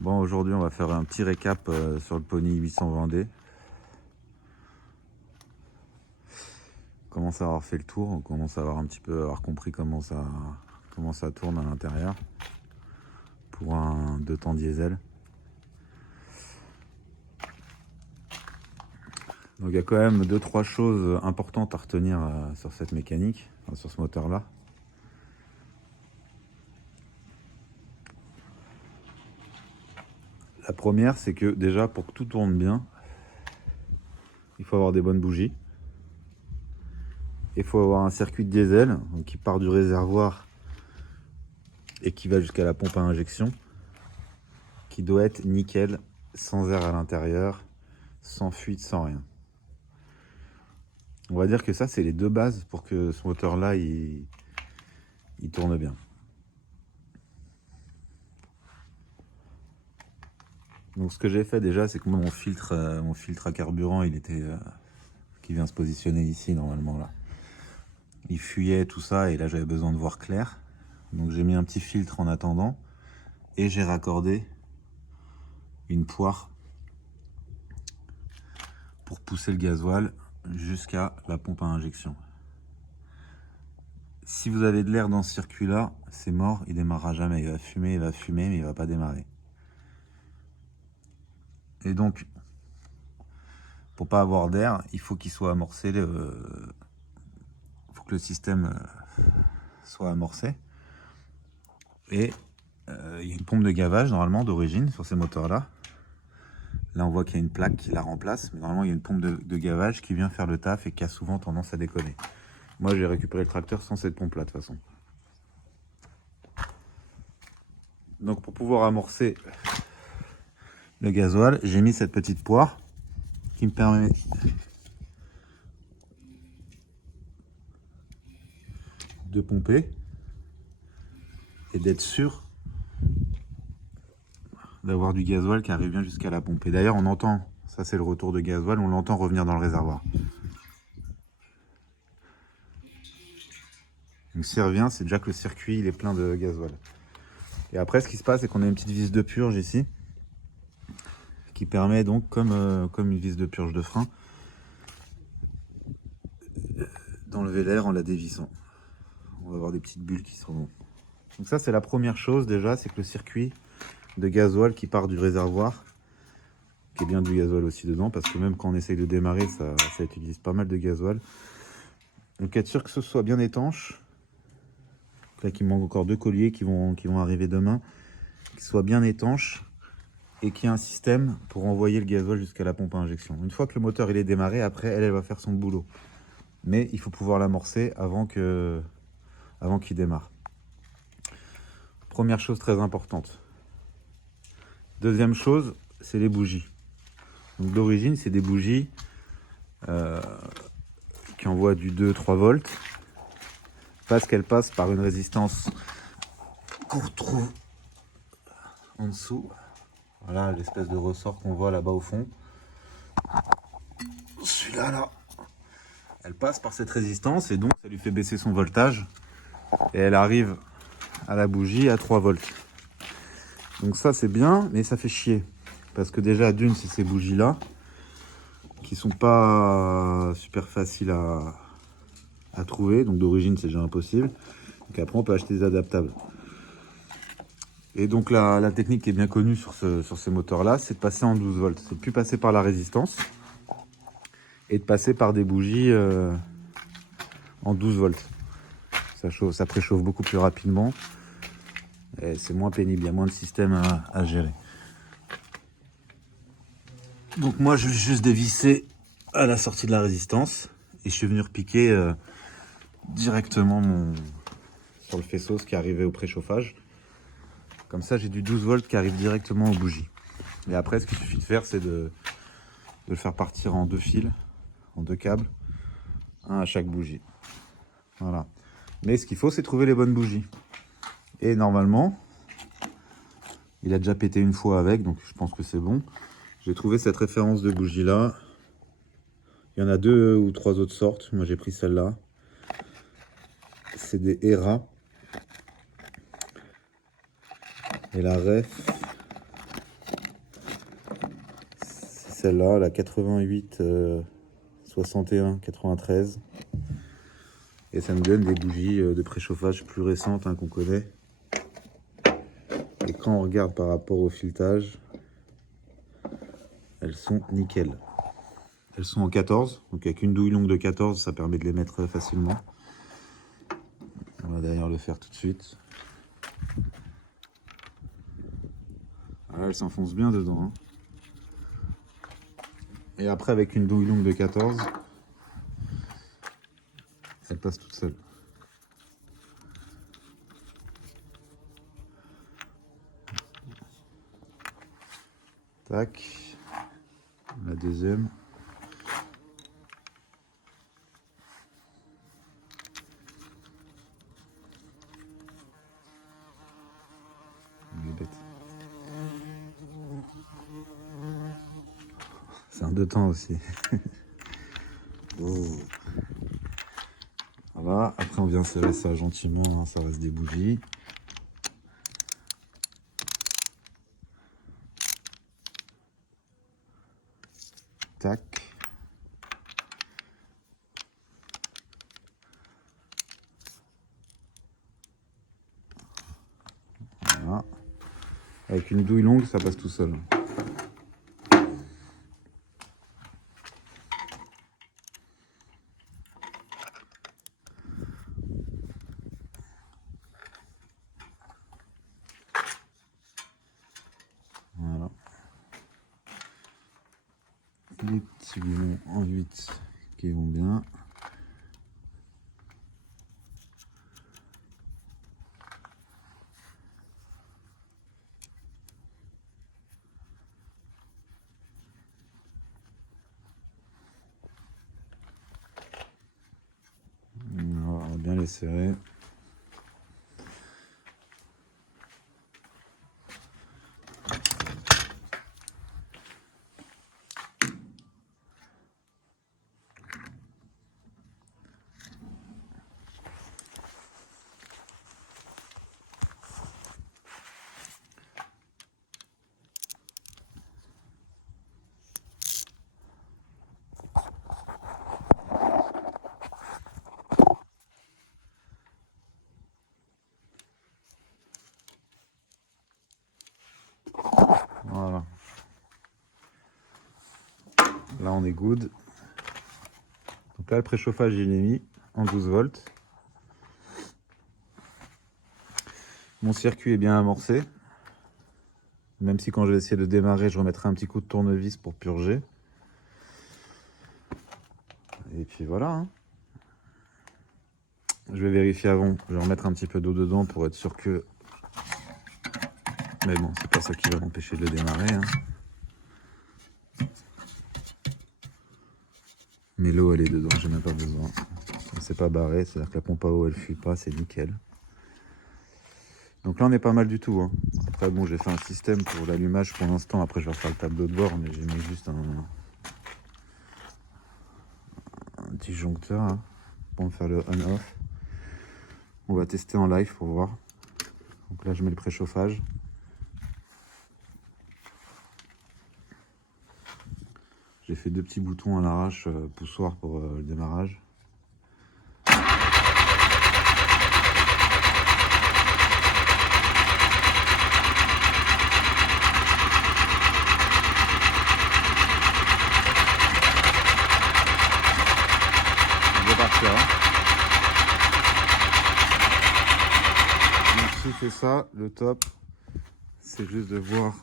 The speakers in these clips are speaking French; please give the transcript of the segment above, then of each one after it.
Bon, aujourd'hui, on va faire un petit récap sur le Pony 820D. On commence à avoir fait le tour, on commence à avoir un petit peu compris comment ça tourne à l'intérieur pour un 2 temps diesel. Donc il y a quand même 2-3 choses importantes à retenir sur cette mécanique, enfin, sur ce moteur-là. La première, c'est que déjà pour que tout tourne bien, il faut avoir des bonnes bougies. Il faut avoir un circuit de diesel donc qui part du réservoir et qui va jusqu'à la pompe à injection, qui doit être nickel, sans air à l'intérieur, sans fuite, sans rien. On va dire que ça, c'est les deux bases pour que ce moteur-là, il tourne bien. Donc ce que j'ai fait déjà, c'est que mon filtre à carburant, qui vient se positionner ici normalement là. Il fuyait tout ça et là j'avais besoin de voir clair. Donc j'ai mis un petit filtre en attendant et j'ai raccordé une poire pour pousser le gasoil jusqu'à la pompe à injection. Si vous avez de l'air dans ce circuit-là, c'est mort, il démarrera jamais. Il va fumer, mais il va pas démarrer. Et donc, pour pas avoir d'air, il faut qu'il soit amorcé. Il faut que le système soit amorcé. Et il y a une pompe de gavage normalement d'origine sur ces moteurs-là. Là, on voit qu'il y a une plaque qui la remplace, mais normalement, il y a une pompe de gavage qui vient faire le taf et qui a souvent tendance à déconner. Moi, j'ai récupéré le tracteur sans cette pompe-là, de toute façon. Donc, pour pouvoir amorcer le gasoil, j'ai mis cette petite poire qui me permet de pomper et d'être sûr d'avoir du gasoil qui arrive bien jusqu'à la pompe. Et d'ailleurs, on entend, ça c'est le retour de gasoil, on l'entend revenir dans le réservoir. Donc s'il revient, c'est déjà que le circuit il est plein de gasoil. Et après, ce qui se passe, c'est qu'on a une petite vis de purge ici, qui permet donc, comme une vis de purge de frein, d'enlever l'air en la dévissant. On va avoir des petites bulles qui sont... Donc ça, c'est la première chose déjà, c'est que le circuit de gasoil qui part du réservoir, qui est bien du gasoil aussi dedans, parce que même quand on essaye de démarrer, ça utilise pas mal de gasoil. Donc être sûr que ce soit bien étanche. Là, il manque encore 2 colliers qui vont arriver demain, qui soient bien étanches et qui ait un système pour envoyer le gasoil jusqu'à la pompe à injection. Une fois que le moteur il est démarré, après elle va faire son boulot. Mais il faut pouvoir l'amorcer avant qu'il démarre. Première chose très importante. Deuxième chose, c'est les bougies. Donc d'origine, c'est des bougies qui envoient du 2-3 volts parce qu'elles passent par une résistance qu'on retrouve en dessous. Voilà l'espèce de ressort qu'on voit là-bas au fond. Celui-là, là, elle passe par cette résistance et donc ça lui fait baisser son voltage et elle arrive à la bougie à 3 volts. Donc ça c'est bien, mais ça fait chier parce que déjà d'une, c'est ces bougies là qui sont pas super faciles à trouver, donc d'origine c'est déjà impossible. Donc après on peut acheter des adaptables. Et donc la technique qui est bien connue sur ces moteurs là, c'est de passer en 12 volts. C'est de plus passer par la résistance et de passer par des bougies en 12 volts. Ça préchauffe beaucoup plus rapidement et c'est moins pénible, il y a moins de système à gérer. Donc moi je vais juste dévisser à la sortie de la résistance et je suis venu repiquer directement sur le faisceau ce qui est arrivé au préchauffage. Comme ça j'ai du 12 volts qui arrive directement aux bougies. Et après ce qu'il suffit de faire, c'est de le faire partir en 2 fils, en 2 câbles, un à chaque bougie. Voilà. Mais ce qu'il faut, c'est trouver les bonnes bougies. Et normalement, il a déjà pété une fois avec, donc je pense que c'est bon. J'ai trouvé cette référence de bougie là. Il y en a 2 ou 3 autres sortes. Moi j'ai pris celle-là. C'est des ERA. Et la ref, celle-là, la 88 61 93. Et ça nous donne des bougies de préchauffage plus récentes qu'on connaît. Et quand on regarde par rapport au filetage, elles sont nickel. Elles sont en 14, donc avec une douille longue de 14, ça permet de les mettre facilement. On va d'ailleurs le faire tout de suite. Voilà, elle s'enfonce bien dedans. Hein. Et après, avec une douille longue de 14, elle passe toute seule. Tac. La deuxième. Elle est bête. C'est un deux temps aussi. Oh. Voilà, après on vient serrer ça gentiment, hein, ça reste des bougies. Tac. Voilà. Avec une douille longue, ça passe tout seul. Voilà. Les petits boulons en 8 qui vont bien. On va bien les serrer. Voilà. Là on est good. Donc là le préchauffage il est mis en 12 volts. Mon circuit est bien amorcé. Même si quand je vais essayer de démarrer, je remettrai un petit coup de tournevis pour purger. Et puis voilà. Hein. Je vais vérifier avant. Je vais remettre un petit peu d'eau dedans pour être sûr que... Mais bon, c'est pas ça qui va m'empêcher de le démarrer. Hein. Mais l'eau elle est dedans, j'ai même pas besoin. C'est pas barré, c'est-à-dire que la pompe à eau elle fuit pas, c'est nickel. Donc là on est pas mal du tout. Hein. Après bon, j'ai fait un système pour l'allumage pour l'instant. Après je vais refaire le tableau de bord, mais j'ai mis juste un disjoncteur hein, pour me faire le on-off. On va tester en live pour voir. Donc là je mets le préchauffage. J'ai fait deux petits boutons à l'arrache poussoir pour le démarrage. Partir, hein. Donc si fait ça, le top, c'est juste de voir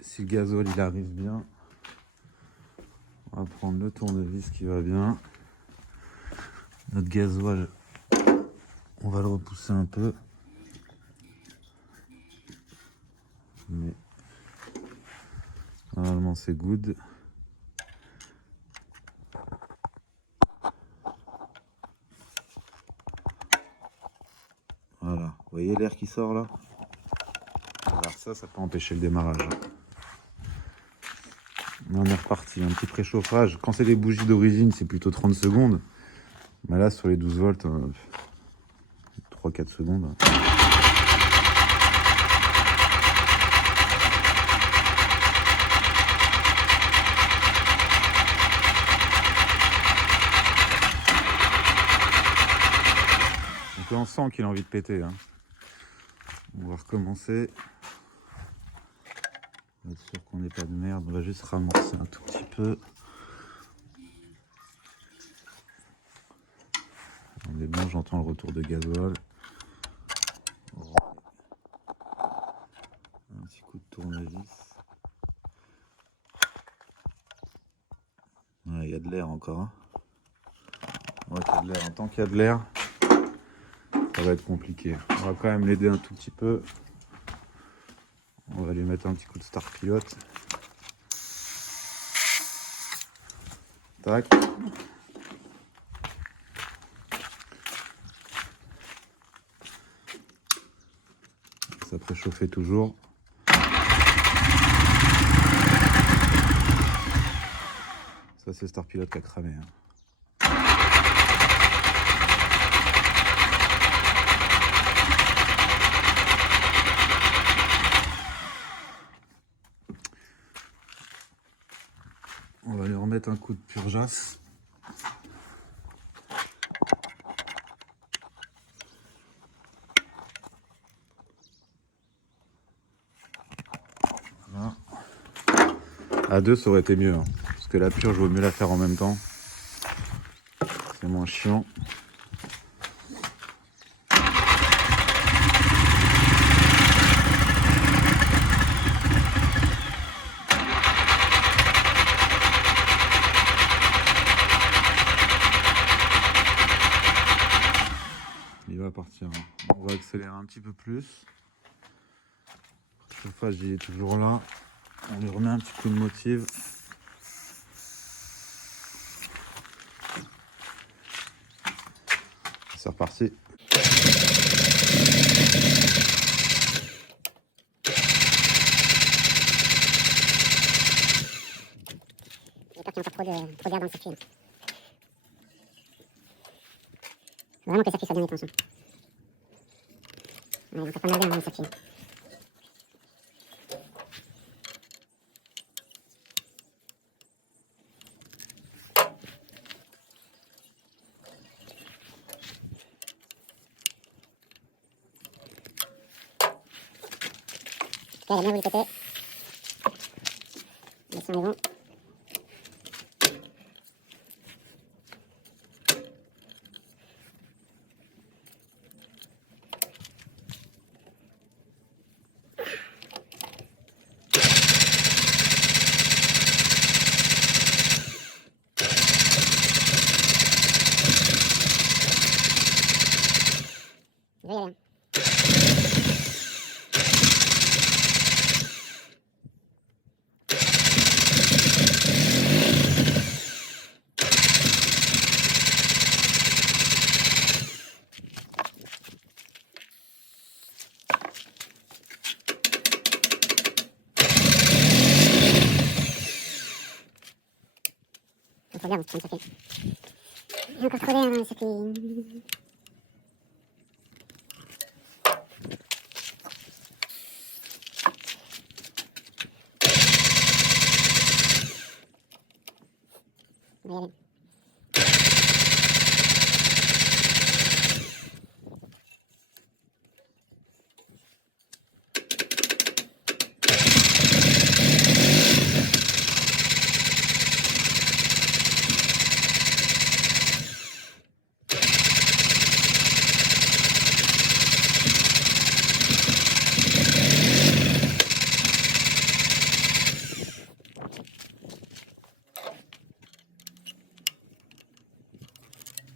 si le gasoil il arrive bien. On va prendre le tournevis qui va bien. Notre gasoil, on va le repousser un peu. Mais normalement c'est good. Voilà, vous voyez l'air qui sort là? Alors ça peut empêcher le démarrage. On est reparti, un petit préchauffage. Quand c'est des bougies d'origine, c'est plutôt 30 secondes. Mais là, sur les 12 volts, 3-4 secondes. Donc là on sent qu'il a envie de péter. Hein. On va recommencer. On va être sûr qu'on n'ait pas de merde. On va juste ramorcer un tout petit peu. On est bon, j'entends le retour de gasoil. Un petit coup de tournevis. Ouais, il y a de l'air encore. Hein. Ouais, il y a de l'air. Tant qu'il y a de l'air, ça va être compliqué. On va quand même l'aider un tout petit peu. On va lui mettre un petit coup de start pilote. Tac. Ça préchauffait toujours. Ça c'est Star Pilot qui a cramé. Hein. On va lui remettre un coup de purgeasse. Voilà. À deux ça aurait été mieux. Hein, parce que la purge vaut mieux la faire en même temps. C'est moins chiant. Il va partir. On va accélérer un petit peu plus. Le chauffage il est toujours là. On lui remet un petit coup de motive. C'est reparti. J'ai peur qu'il y ait encore trop d'air dans le circuit. Faut vraiment que le circuit soit bien étanche. Hein. Ouais, il y a encore pas mal d'air dans le circuit. Là, il a bien voulu péter. Les sons est bon. Il va y aller. Il faut bien, on se circuit. Il y a encore trop d'air dans le circuit. Il va y aller.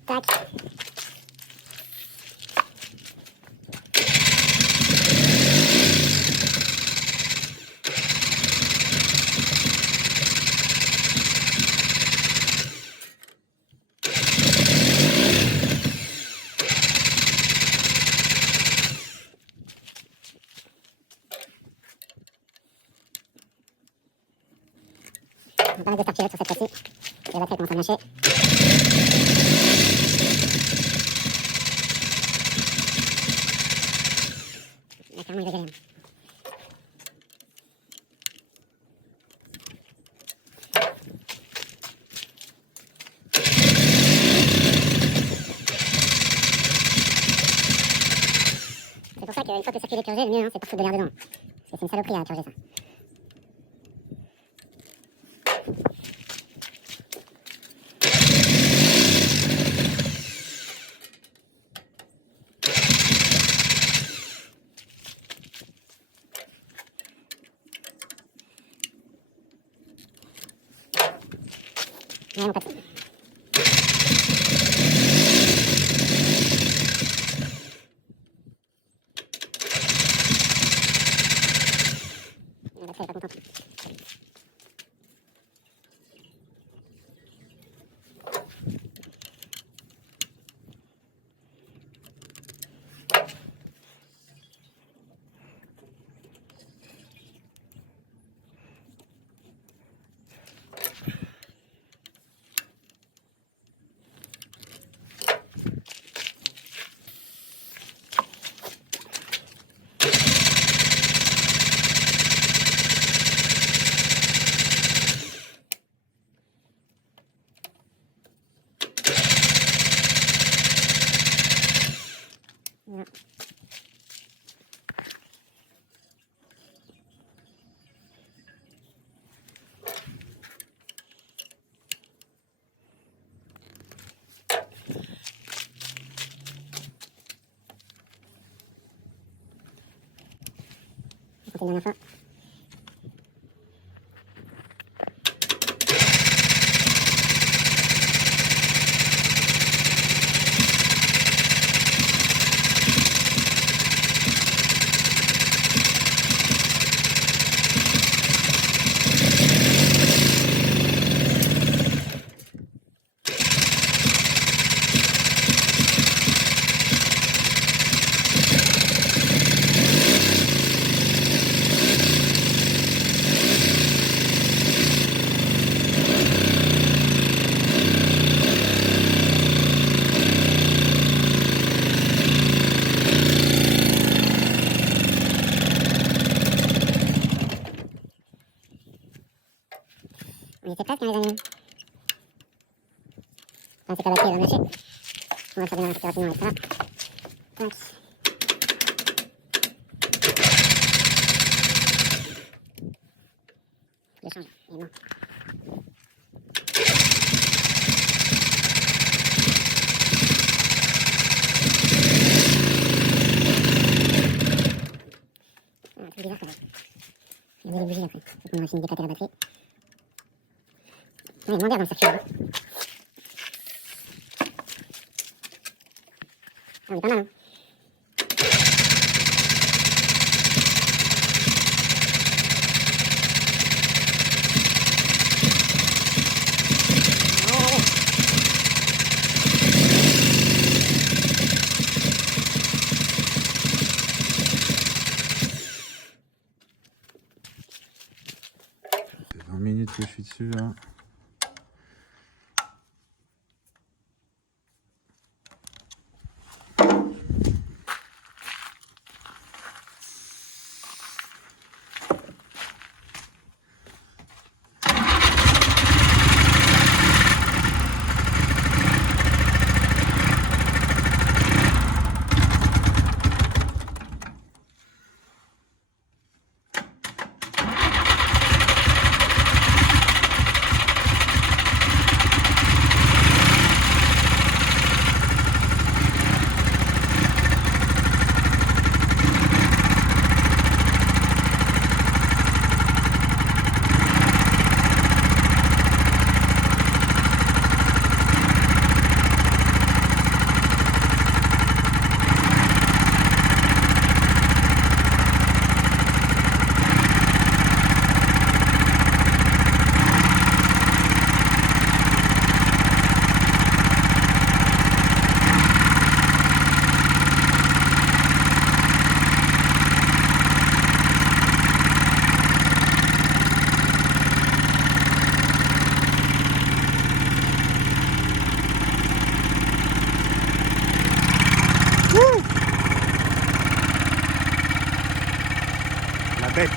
Tac. On va pas mettre de start pilote sur cette fois-ci. Et la batterie commence à lâcher. Là, clairement, il va galérer. une fois que le circuit est purgé, le mieux, hein, c'est de pas foutre de l'air dedans. Parce que c'est une saloperie à purger ça. Ouais, mon pote. La batterie, elle est pas contente. Voilà. On fait une dernière fois. On y était presque, hein, les amis. Enfin, c'est pas battu, elle va marcher. On va faire bien rapidement avec ça. Tac. Je change, il est mort. Un truc bizarre quand même. Il y a des bougies après. Faut qu'on a fini d'éclater la batterie. Ouais, il est moins bien dans le circuit. Hein. On est pas mal, hein. C'est 20 minutes que je suis dessus là. La bête.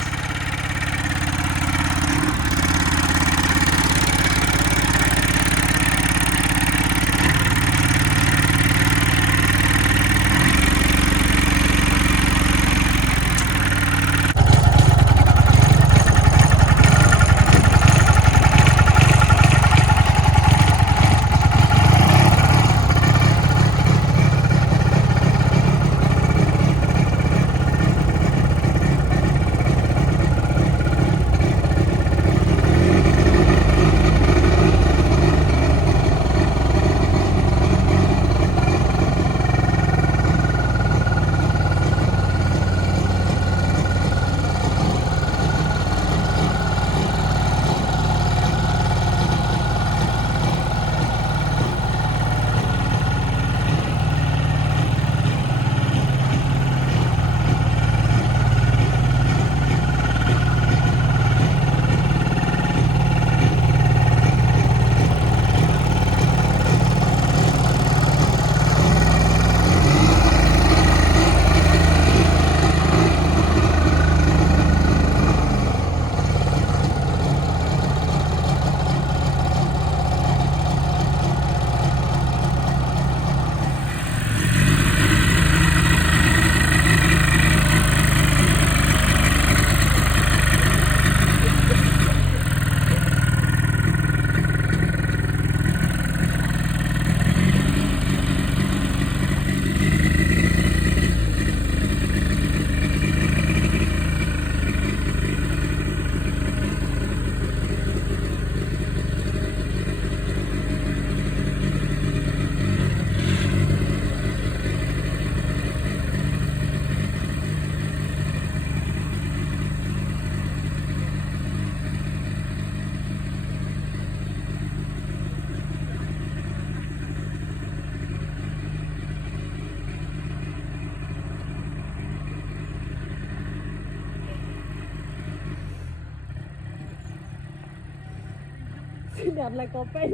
l'air de la campagne.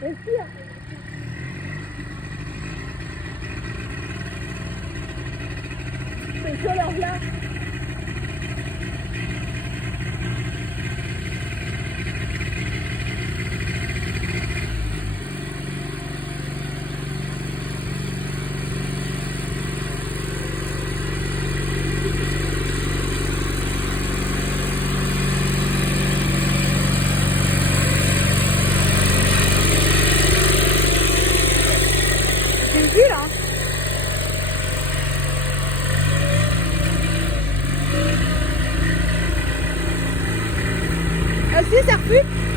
Respire. C'est chaud leur là. C'est vu là. Ah si, ça refuse.